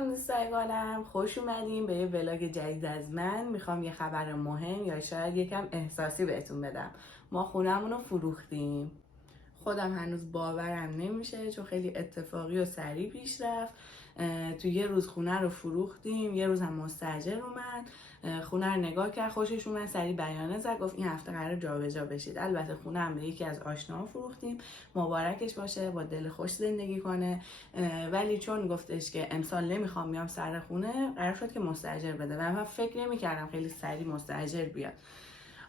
سلام دوستایگانم، خوش اومدیم به یه ولاگ جدید از من. میخوام یه خبر مهم یا شاید یکم احساسی بهتون بدم. ما خونمون رو فروختیم. خودم هنوز باورم نمیشه چون خیلی اتفاقی و سریع پیش رفت. تو یه روز خونه رو فروختیم، یه روز هم مستاجر اومد خونه رو نگاه کرد، خوشش اومد، سریع بیانیه زد، گفت این هفته قرار جابجا بشید. البته خونه هم به یکی از آشناها فروختیم، مبارکش باشه، با دل خوش زندگی کنه. ولی چون گفتش که امسال نمیخوام میام سر خونه، قرار شد که مستاجر بده و من فکر نمیکردم خیلی سریع مستاجر بیاد.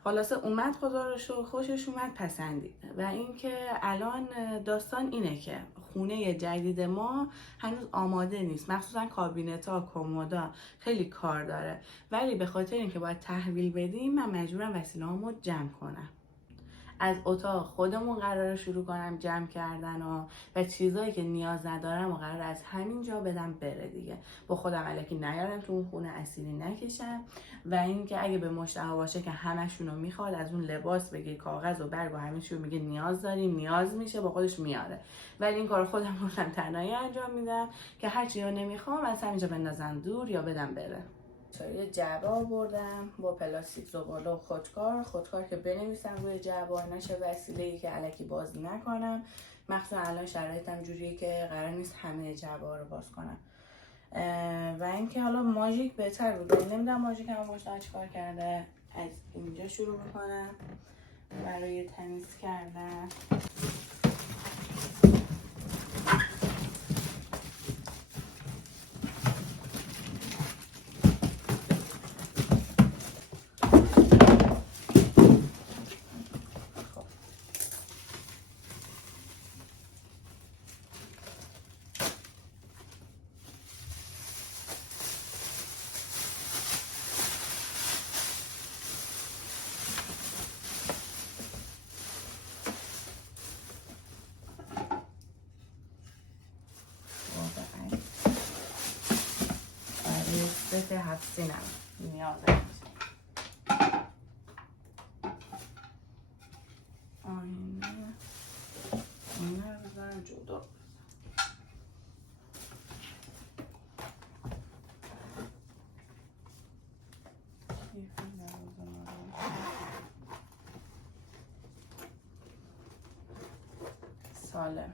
خلاصه اومد، خدا رو شکر خوشش اومد، پسندید. و اینکه الان داستان اینه که خونه جدید ما هنوز آماده نیست، مخصوصا کابینت‌ها، کمودا خیلی کار داره. ولی به خاطر اینکه باید تحویل بدیم من مجبورم وسیله‌هامو جمع کنم. از اتاق خودمون قراره شروع کنم جمع کردن و چیزایی که نیاز ندارم و قراره از همینجا بدم بره دیگه. با خودم الکی نیارم تو اون خونه، اسیری نکشم. و اینکه اگه به مشتری باشه که همشونو میخواد، از اون لباس بگیر، کاغذ و برگ و همه چیو میگه نیاز داریم، نیاز میشه، با خودش میاره. ولی این کارو خودم تنهایی انجام میدم که هر چی رو نمیخوام از همینجا بندازم دور یا بدم بره. یه جعبه آوردم با پلاستیک زباله و خودکار که بنویسم روی جعبه، نشه وسیله‌ای که الکی باز نکنم. مخصوصا الان شرایطم جوریه که قرار نیست همه جعبه ها رو باز کنم. و اینکه حالا ماژیک بهتر بود، نمیدونم ماژیک هم مشتاق چیکار کرده. از اینجا شروع میکنم برای تمیز کردن. ست 7 سینم نیاز دارم. آینه رو بذارم جدا. سالم.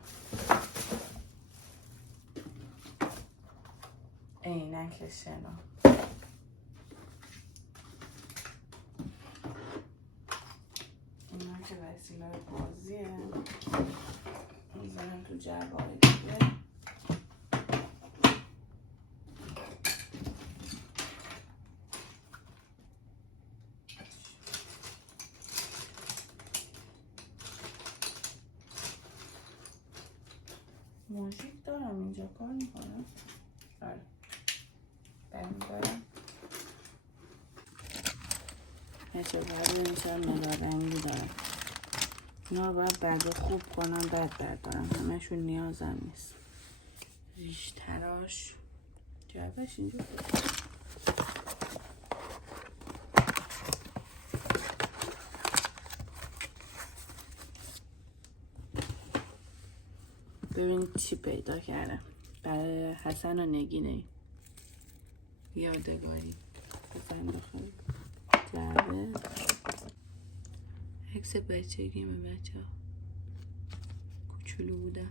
عینک شنا. اینا که وسیله بازیه میذارم تو جعبه های دیگه. ماژیک دارم اینجا، کار میکنم. آره برمیدارم. هچه برای اینجا مدارنگی دارم. اینا رو باید برگ خوب کنم، بعد بردارم. همه‌شون نیازم نیست. ریش تراش جعبش اینجا بود. ببین چی پیدا کردم برای حسن و نگینه. یادگاری بزن داخل جعبه. عکس بچگیمه، بچه ها کوچولو بودم.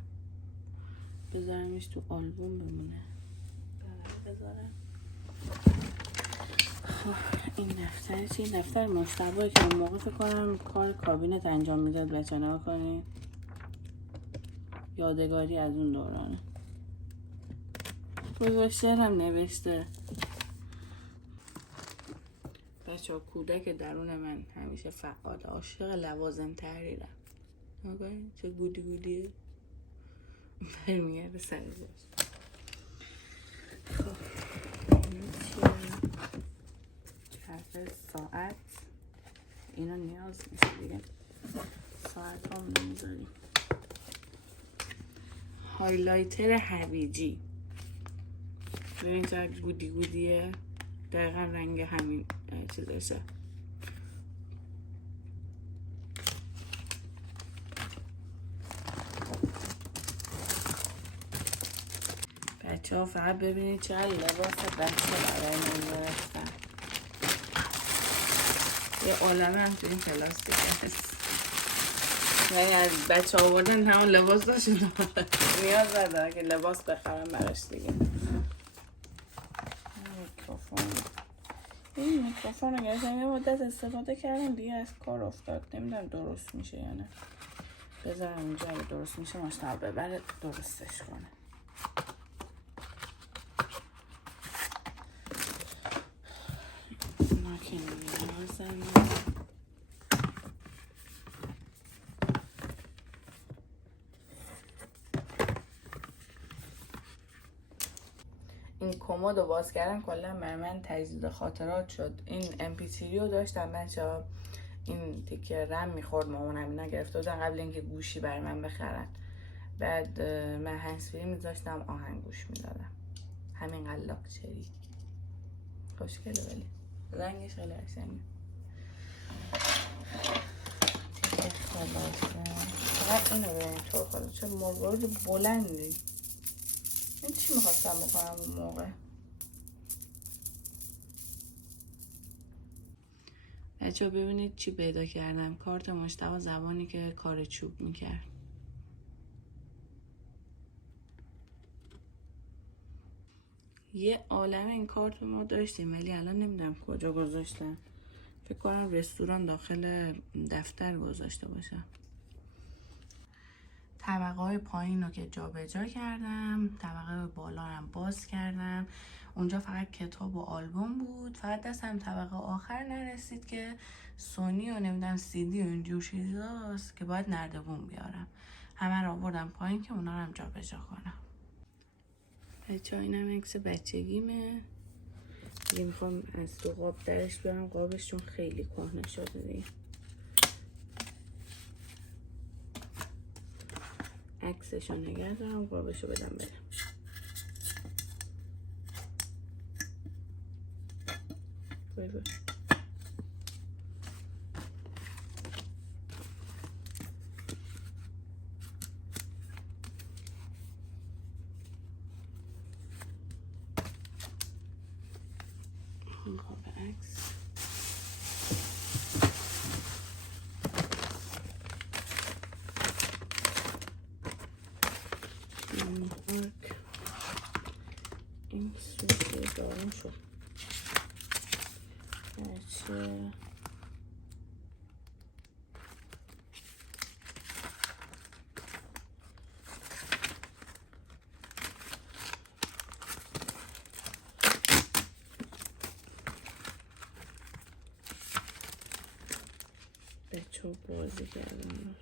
بذارمش تو آلبوم بمونه. بذارم. خب این دفتر چی؟ این دفتر مصطبایی که اون موقع فکر کنم کار کابینت انجام میداد. بچه نها کنین، یادگاری از اون دورانه. با شعر هم نوشته. بچه ها کودک درون من همیشه فعال، عاشق لوازم تحریرم. نگاهین چه گودی گودیه. برمیگرده سر جاش. خب این چیه؟ حرف ساعت. اینا نیاز نیست دیگه، ساعت هم نمیذاریم. هایلایتر هویجی. ببین چه گودی گودیه، دقیقا رنگ همین چیزشه. بچه ها فقط ببینید چقدر لباس بچه برای من گرفتن. یه عالمه هم تو این پلاستیک هست. یعنی از بچه آوردن همون لباس داشت نیاز نداره که لباس بخرم براش دیگه. این میکروفون رو گرفتم یه مدت استفاده کردم دیگه از کار افتاد. نمیدونم درست میشه یا نه. بذارم اینجا اگه درست میشه ماشنا ببره درستش کنه. ماکین نیازم. این کمد رو باز کردم کلا برای من تجدید خاطرات شد. این MP3 رو داشتم بچه‌ها، این تیکه رم میخورد مامانم اینا گرفته بودن قبل اینکه گوشی برای من بخرن. بعد من هنسفری میذاشتم آهنگ گوش میدادم. همین قلاق چری خوشگله ولی رنگش خیلی قشنگه. تیکه خلاصه فقط اینو ببینید طور خلاصه چه مروارید بلندی. این چی میخواستم بکنم اون موقع؟ بچه ببینید چی پیدا کردم. کارت مجتبی زبانی که کار چوب میکرد. یه عالم این کارت ما داشتیم ولی الان نمیدونم کجا گذاشتم. فکر کنم رستوران داخل دفتر گذاشته باشم. طبقه های پایین رو که جا به جا کردم، طبقه بالا هم باز کردم. اونجا فقط کتاب و آلبوم بود. فقط دستم طبقه آخر نرسید که سونی و نمیدونم CD و اینجور چیزاست که باید نردبون بیارم. همه رو آوردم پایین که اونا رو هم جا به جا کنم. بچه ها اینم عکس بچگیمه. دیگه میخوام از تو قاب درش بیارم. قابش چون خیلی کهنه شده دیگه. عکسشو نگه دارم قابشو بدم برم. بای بای. قاب عکس این سویه دارم شد. بچه بچه بازی کردن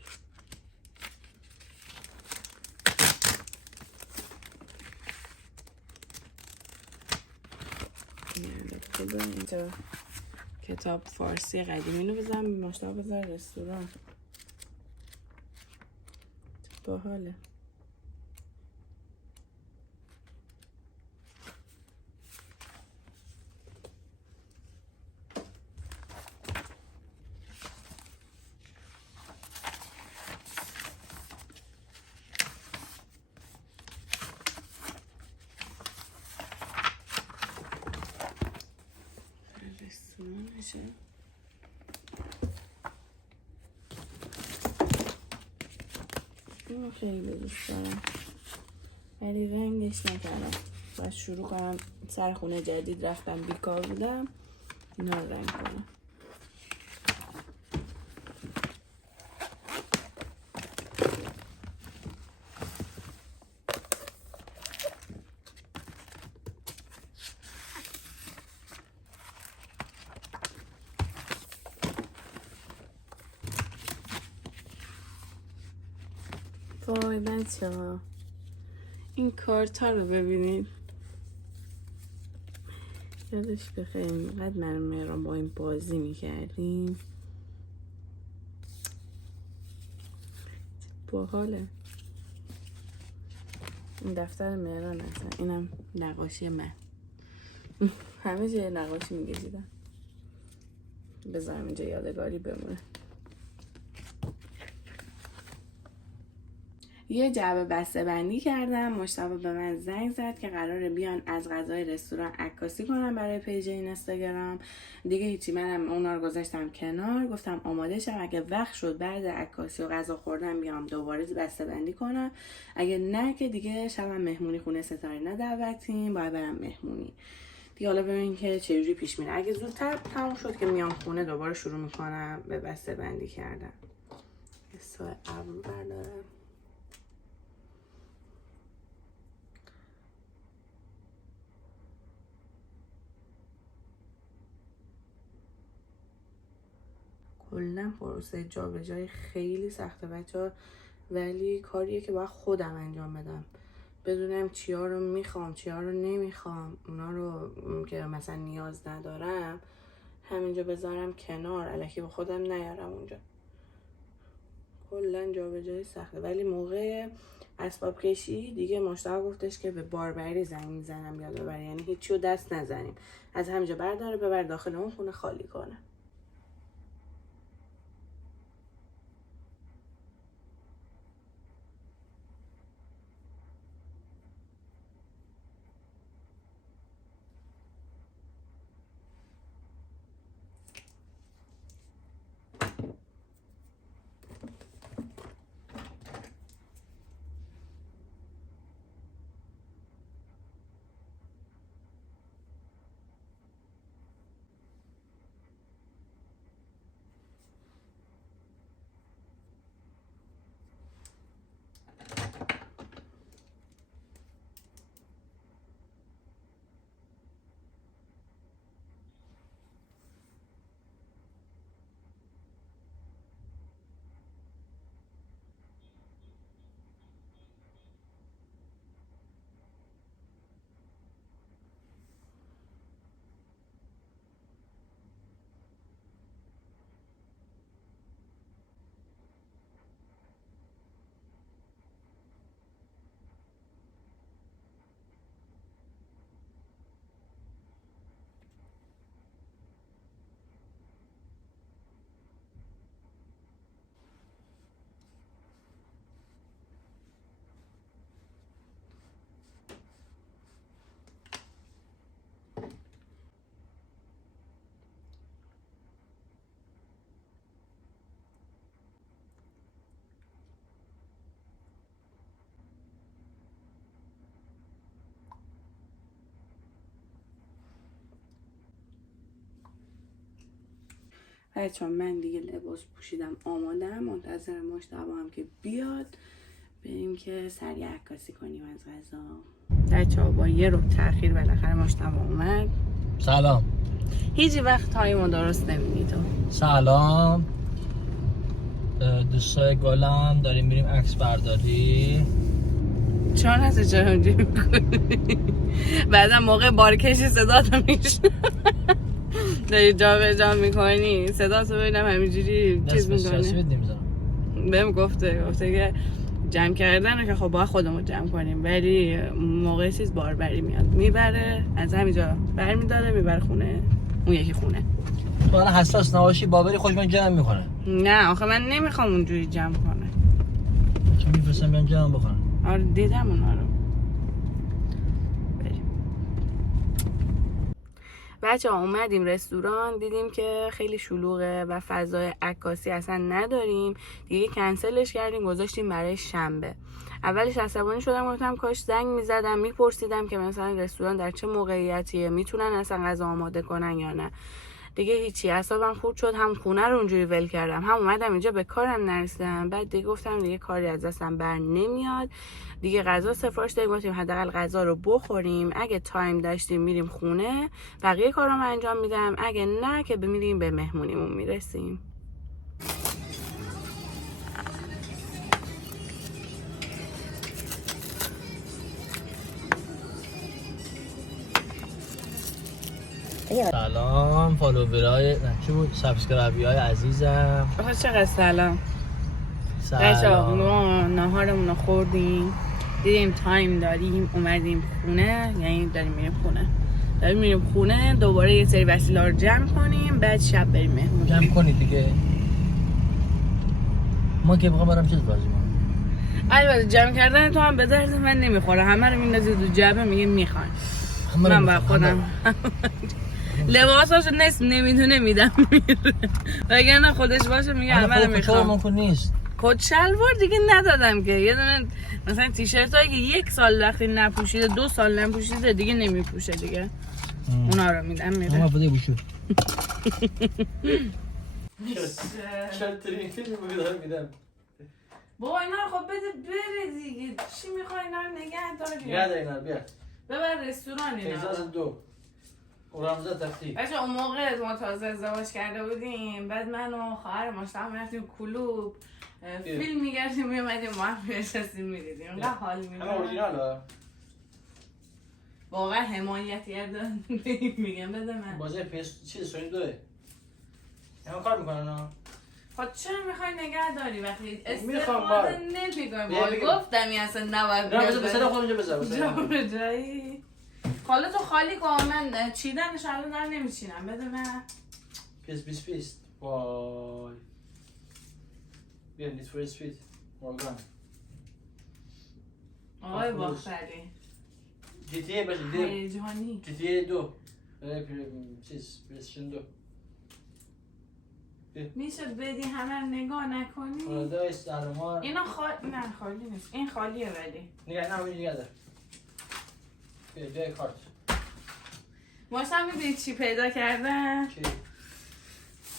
خوبه. اینجا کتاب فارسی قدیمی اینو بزنم ماشتا بذار رستوران باحاله. رستورانشه. اینو خیلی دوست دارم ولی رنگش نکردم. باید شروع کنم. سر خونه جدید رفتم بیکار بودم اینا رو رنگ کنم. وای بچه ها این کارت ها رو ببینید. یادش بخیر اینقدر من مهران با این بازی میکردیم. باحاله. این دفتر مهران هستن. اینم نقاشی من. همه جای نقاشی میکشیدم. بذارم اینجا یادگاری بمونه. یه جعبه بسته بندی کردم. مجتبی به من زنگ زد که قراره بیان از غذای رستوران عکاسی کنم برای پیج اینستاگرام. دیگه هیچی، منم اونا رو گذاشتم کنار، گفتم آماده شم اگه وقت شد بعد عکاسی و غذا خوردن بیام دوباره بسته بندی کنم، اگه نه که دیگه شبم مهمونی خونه ستاره دعوتیم، باید برم مهمونی دیگه. حالا ببینیم که چجوری پیش میره. اگه زودتر تموم شد که میام خونه دوباره شروع میکنم به بسته بندی کردن. سای ابرو بردارم. کلا پروسه جابجایی خیلی سخته بچه‌ها، ولی کاریه که باید خودم انجام بدم، بدونم چیا رو میخوام چیا رو نمیخوام، اونا رو که مثلا نیاز ندارم همینجا بذارم کنار، الکی به خودم نیارم اونجا. کلا جابجایی سخته، ولی موقع اسباب کشی دیگه مشتاق گفتش که به باربری زنگ میزنم یاد ببر، یعنی هیچیو دست نزنیم، از همینجا برداره ببر داخل اون خونه خالی کنه. چون من دیگه لباس پوشیدم آمادم، منتظر مجتبی هم که بیاد بریم که سریع عکاسی کنیم از غذا. بچه‌ها با یه رو تاخیر بالاخره مجتبی اومد. سلام. هیچ وقت تایمو درست نمی‌بینی تو. سلام دوستای گلم، داریم میریم عکس برداری. چون هسته چرا اونجوری میکنی؟ بعدا موقع بارکشی صداتو میشنم داری جا به جا میکنی، صداتو ببینم همینجوری چیز میکنی. بهم گفته که جمع کردن که خب باید خودمو جمع کنیم، ولی موقع چیز باربری میاد میبره از همینجا برمیداره میبره خونه، اون یکی خونه. تو الان حساس نباشی بابری خوش من جمع میکنه. نه آخه من نمیخوام اونجوری جمع کنه. چون میفرستم بیان جمع بکنن. آره دیدم اونا رو. بریم بچه ها. اومدیم رستوران، دیدیم که خیلی شلوغه و فضای عکاسی اصلا نداریم دیگه، کنسلش کردیم گذاشتیم برای شنبه. اولش عصبانی شدم، گفتم کاش زنگ میزدم میپرسیدم که مثلا رستوران در چه موقعیتیه، میتونن اصلا غذا آماده کنن یا نه. دیگه هیچی، اعصابم خورد شد، هم خونه رو اونجوری ول کردم، هم اومدم اینجا به کارم نرسیدم. بعد دیگه گفتم دیگه کاری از دستم بر نمیاد، دیگه غذا سفارش دادیم، گفتیم حداقل غذا رو بخوریم، اگه تایم داشتیم میریم خونه بقیه کارامو انجام میدم، اگه نه که میریم به مهمونیمون میرسیم. سلام فالوورای چی بود سابسکرایبرای عزیزم. آخه چقدر سلام. بچه‌ها ما ناهارمون رو خوردیم، دیدیم تایم داریم اومدیم خونه، یعنی داریم میریم خونه دوباره یه سری وسیله رو جمع کنیم، بعد شب بریم مهمونی. جمع کنید دیگه. ما که بخوام برم چیز بازی کنم. البته جمع کردن تو هم به درد من نمیخوره، همه رو میندازی تو جعبه میگه میخوان. من با خودم لباساشو نمیتونه میدم وگرنه خودش باشه میگه همه رو میخوام. کت شلوار دیگه ندادم که، یه دونه مثلا تیشرت هایی که 1 سال وقتی نپوشیده 2 سال نپوشیده دیگه نمیپوشه دیگه اونا رو میدم میره. اما بده بوشو چرا ترین فیلمی بگذارم میدم بابا اینا رو خب بده بره دیگه، چی میخوای اینا رو نگه داری؟ نگه داری اینا رو بیا ببر رستوران اینا تگزاس 2 رمزه تفتی. بچه اون موقع ما تازه ازدواج کرده بودیم، بعد من و خواهر ماشتاق میرفتیم کلوب فیلم میگردیم میومدیم ما هم نشستیم میدیدیم اونقدر حال میدیم. همه اورجینال ها واقعا حمایت کردن میگم بده من بازه پیس چیز سونی 2 همه کار میکنن ها. خب چرا میخوای نگه داری وقتی میخوام استفاده نمیکنی؟ گفتم این اصلا نباید نه بذار بسره خودم اینجا بذار جایی حالا تو خالی کن، من چیدنش الان در نمیچینم، بده من پیس وای بیا نیت فور اسپید مورگان آقای باختری جی تی ای باشه هیجانی جی تی ای 2 چیز پلیستیشن 2 میشه بدی همه رو نگاه نکنی؟ پارادایس درمار اینا نه خالی نیست، این خالیه ولی نگه نه همین نگه دار بیا جای کارت ماشتم میدونی چی پیدا کردن؟ چی؟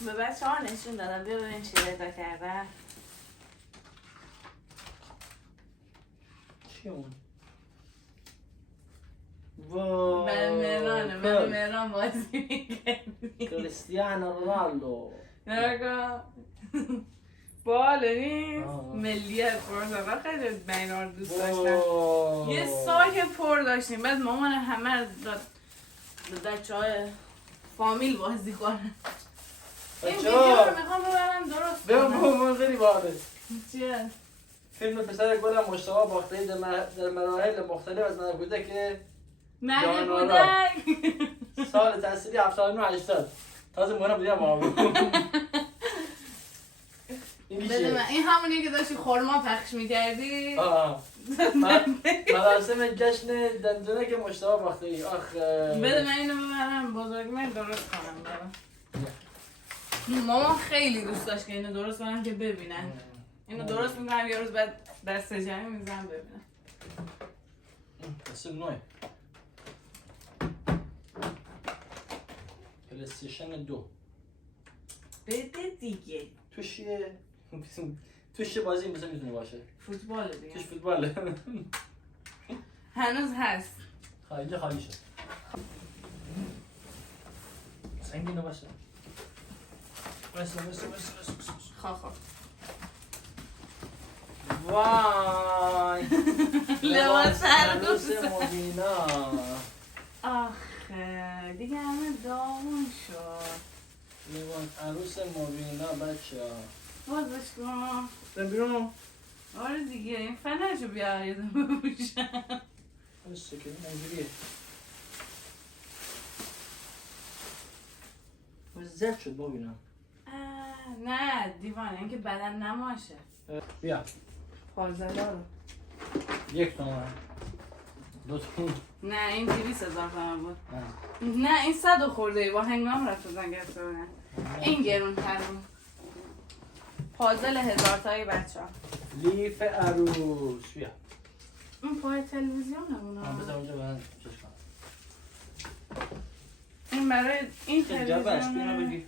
به بچه ها نشون دادم بیا ببین چی پیدا کردن. چی اون؟ وای برای مهران بازی میکردی کریستیانو رونالدو نگاه بالنی ملیت پرزاقا خیلی بینار دوست داشتم. یه ساک پر داشتیم، بعد مامان همه رو داد به بچه های فامیل بازی کنن. این ویدیو رو میخوام ببرم درست کنم. ببین خیلی باحاله. چیه؟ فیلم پسر گلم مشتاق باختری در مراحل مختلف از من کودک سال تحصیلی 79 تازه مهرم بودیم معاون. بده من این همونیه که داشتی خورما پخش میکردی؟ مراسم جشن دندونه که مشتاق باختری. آخ بده من اینو ببرم بزرگ من درست کنم برام. مامان خیلی دوست داشت که اینو درست کنم که ببینن. اینو درست میکنم یه روز بعد دست جمعی میزنم ببینم. دست نوه پلیستیشن 2 بده دیگه. توش یه بازی این بسه میتونه باشه. فوتبال دیگه. توش فوتباله. هنوز هست. اینجا خالی شد. سنگینه باشه. بس. خواه. وای. لباس عروس مبینا. آخه دیگه همه داغون شد. لباس عروس مبینا بچه ها. بازش کن. بیرون. آره دیگه این فنرشو بیا یه دم بپوشم. بسته که اینجوریه. زرد شد مبینا. نه دیوانه این که بدن نماشه. بیا. فازلا رو. 1 تومن. 2 تومن. نه این 200,000 تومن بود. نه این 100 خورده ای با هنگام رفت بزن گرفته بودن. این گرون تر بود. پازل 1000 تایی بچه ها. لیف عروس بیا. اون پای تلویزیون همونه. بذار اونجا من چش کنم. این برای این تلویزیون بیا بگی.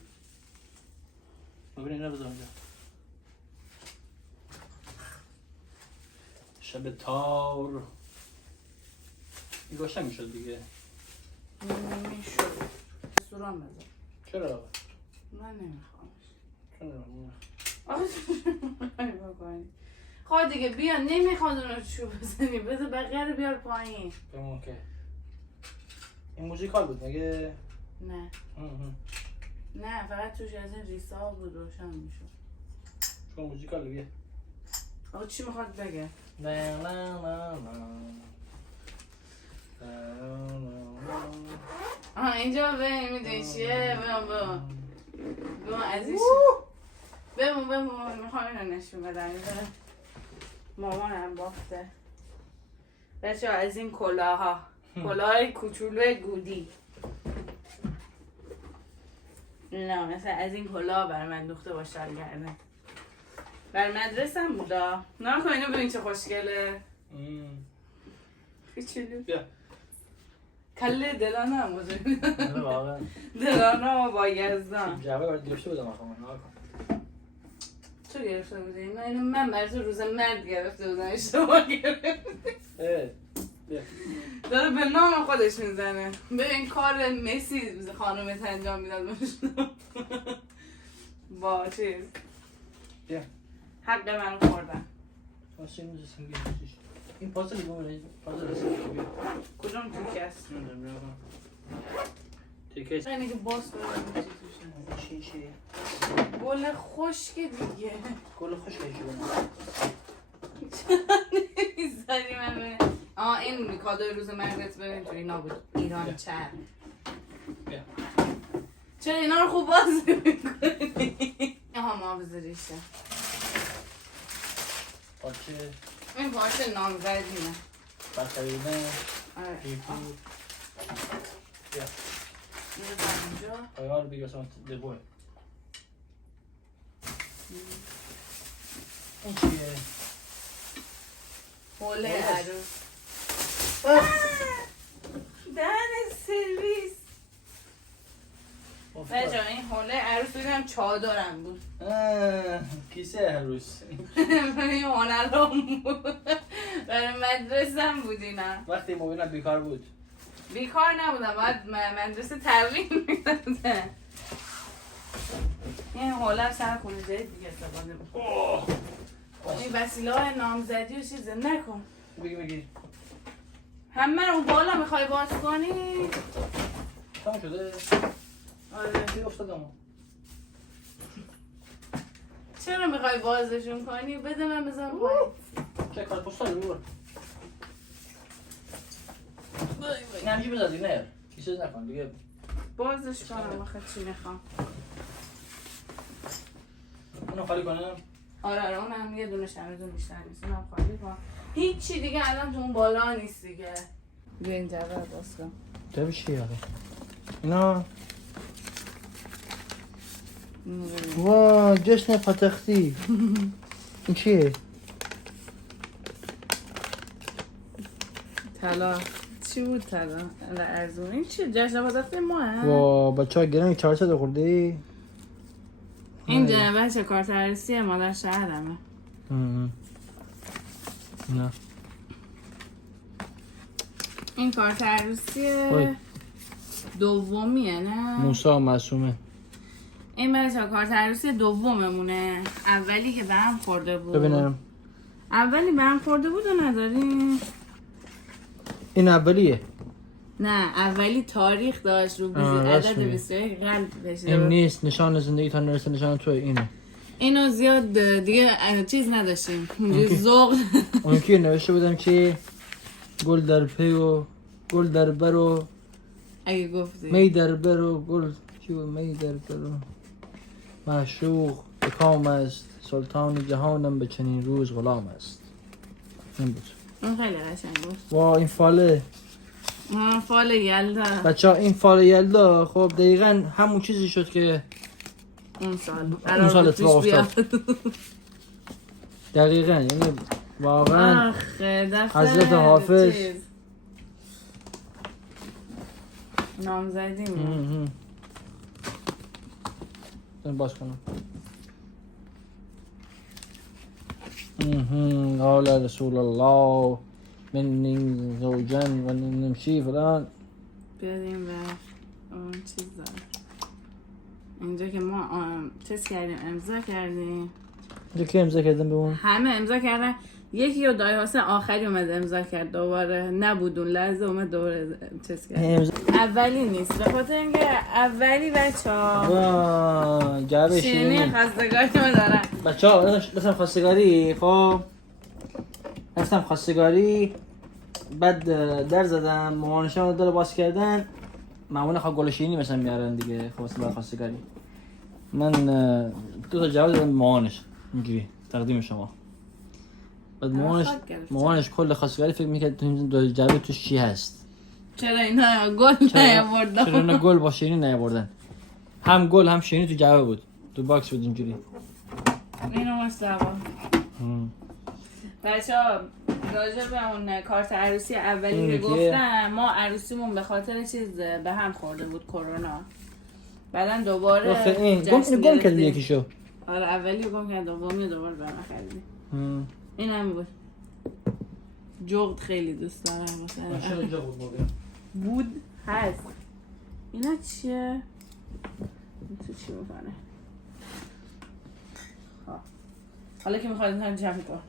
ببین اینا بذار اونجا. شب تار این روشن میشد دیگه. میشد رستوران بذار. چرا؟ من نمیخوامش. چرا؟ آخه بکنی خواه دیگه بیا نمیخواد اونو چوب بزنی بذار بقیه رو بیار پایین. بمون که این موزیکال بود مگه؟ نه نه فقط توش از این ریسا بود روشن میشد. چون موزیکال بیا. آقا چی میخواد بگه؟ آها اینجا به میدونی چیه؟ بمون عزیز بمون میخوام اینو نشون بدم. مامانم باخته بچه از این کلاها کلاه کوچولو گودی نه مثلا از این کلاه برای من دوخته با شالگرده بر مدرسم بودا نه که اینو ببین چه خوشگله کوچولو بیا کله دلانه هم بزرگ نه واقعا دلانه با یزدان جعبه برای گرفته بودم آخه من نگاه کن تو گرفته بودی؟ نه اینو من برای تو روز مرد گرفته بودم اشتباه گرفته بیا داره به نام خودش میزنه ببین کار مسی خانومت انجام میداد با چیز بیا حق من خوردن واسه این روز سنگی میشیش این پازل دیگه پازل سنگی بیا کدوم توک است؟ نمیدونم بیا تیکه اینه که باز برای چی گل خشک دیگه گل خوش کشی میذاری من ببین این کادوی روز مرگت ببین تو اینا بود ایران چرم بیا چرا اینا رو خوب باز میکنی؟ ها محافظه ریشه پاچه این پارچه نامزدیه برخریدن آره بیپو بیا اینو در اونجا پایوار رو بگیر سمت دبوه این چیه؟ حوله عروس دهن سرویس بچه این حوله عروس بودم چادرم بود کیسه هر روز این هنرام بود برای مدرسم بود اینا وقتی مبینم بیکار بود بیکار نبودم باید مدرسه ترغیب میدادن این حوله سر خونه جدید دیگه استفاده بود این وسیله های نامزدی و چیزه نکن بگی همه اون بالا میخوای باز کنی؟ تمام شده؟ آره چی افتادم؟ چرا میخوای بازشون کنی؟ بده من بزن پایین چه کار پستال رو این همچی بزدی نه کیسه نکن دیگه بازش کنم آخه چی میخوام اونو خالی کنم آره اونم یه دونه شمدون بیشتر نیست اونم خالی کن هیچی دیگه الان تو اون بالا نیست دیگه بیا این جبه رو باز کن جبه چیه آره؟ اینا وا جشن پاتختی این چیه؟ طلا چی بود طلا؟ ارزون این چیه؟ جشن پاتختی ما هم؟ وا بچه ها گرم 400 خوردی؟ این بچه کارت عروسی مادر شهرمه نه این کارت عروسی دومیه نه؟ موسا معصومه این بچه کارت عروسی دوممونه اولی که به هم خورده بود ببینم اولی به هم خورده بود و نداریم این اولیه نه اولی تاریخ داشت رو عدد 21 قلب بشه این نیست نشان زندگی تا نرسه نشان تو اینه اینو زیاد دیگه چیز نداشتیم اینجوری ذوق اون که نوشته بودم که گل در پی و گل در بر و اگه گفتی می در بر و گل چی بود می در بر و معشوق به کام است سلطان جهانم به چنین روز غلام است این بود اون خیلی قشنگ بود وا این فاله فال یلدا بچه ها این فال یلدا خب دقیقا همون چیزی شد که اون سال اون سال اتفاق افتاد دقیقا یعنی واقعا حضرت حافظ نامزدی باز کنم قال رسول الله من زوجن و نمشی فلان بیادیم و اون چیز دار اینجا که ما چیز کردیم امضا کردیم اینجا که امضا کردم به اون همه امضا کردن یکی و دایی حسین آخری اومد امضا کرد دوباره نبود اون لحظه اومد دوباره چیز کرد اولی نیست به خاطر اینکه اولی بچه ها جعبه شیرینی خواستگاری ما دارن بچه ها رفتم خواستگاری خب رفتم خواستگاری بعد در زدم مامانشان دل باز کردن معمولا خواه گل شیرینی مثلا میارن دیگه خواستگاری من 2 تا جواب دادم به مامانش اینجوری تقدیم شما بعد خاک گرفت. مامانش کل خواستگاری فکر میکرد تو این دو جعبه توش چی هست. چرا اینا گل نیاوردن؟ چرا اینا گل با شیرینی نیاوردن؟ هم گل هم شیرینی تو جعبه بود، تو باکس بود اینجوری. اینو مصطفی بچه‌ها راجع به اون کارت عروسی اولی که گفتم، ما عروسیمون به خاطر چیز به هم خورده بود، کرونا. بعدن دوباره این گم کردی یکیشو. آره اولی رو گم کرد، دومی دوباره به من خریدی. این هم بود. جغد خیلی دوست دارم واسه بود هست. اینا چیه؟ تو چی میکنه؟ حالا که میخواد هم جمع کن.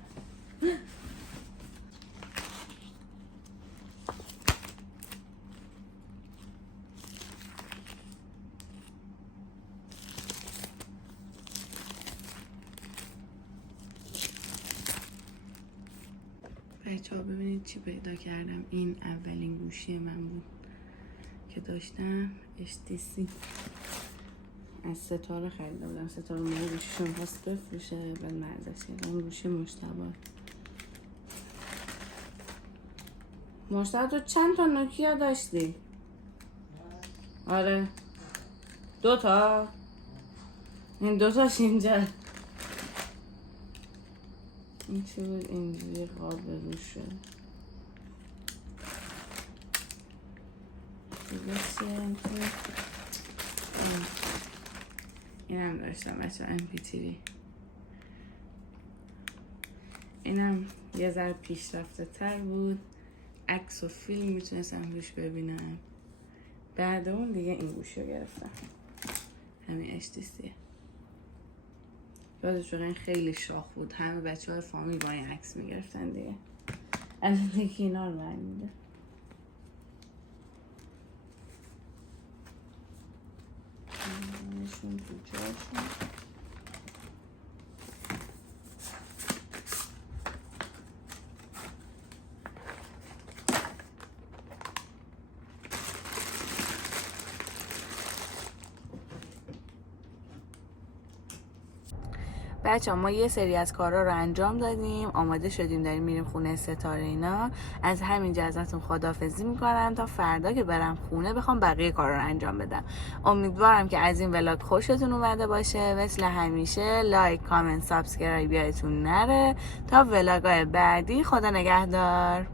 بچه ها ببینید چی پیدا کردم. این اولین گوشی من بود که داشتم، HTC از ستاره خریده بودم. ستاره موقع گوشیشون خواست بفروشه، بعد مرزش کردم. اون گوشی مجتبی تو چند تا نوکیا داشتی؟ آره 2 تا. این 2 تاش اینجا. این چی بود؟ اینجوری قاب روش شد. این هم داشتم بچه MP3. اینم یه ذره پیشرفته تر بود، عکس و فیلم میتونستم روش ببینم. بعد اون دیگه این گوشی رو گرفتم، همین HTC. یادش واقعا خیلی شاخ بود، همه بچه های فامیل با این عکس میگرفتن دیگه. الان دیگه اینا رو برمیده. نشون تو جاشون. بچه ما یه سری از کارا رو انجام دادیم، آماده شدیم، داریم میریم خونه ستاره اینا. از همینجا ازتون خداحافظی میکنم تا فردا که برم خونه بخوام بقیه کارا رو انجام بدم. امیدوارم که از این ولاگ خوشتون اومده باشه. مثل همیشه لایک، کامنت، سابسکرایب یادتون نره. تا ولاگای بعدی، خدا نگهدار.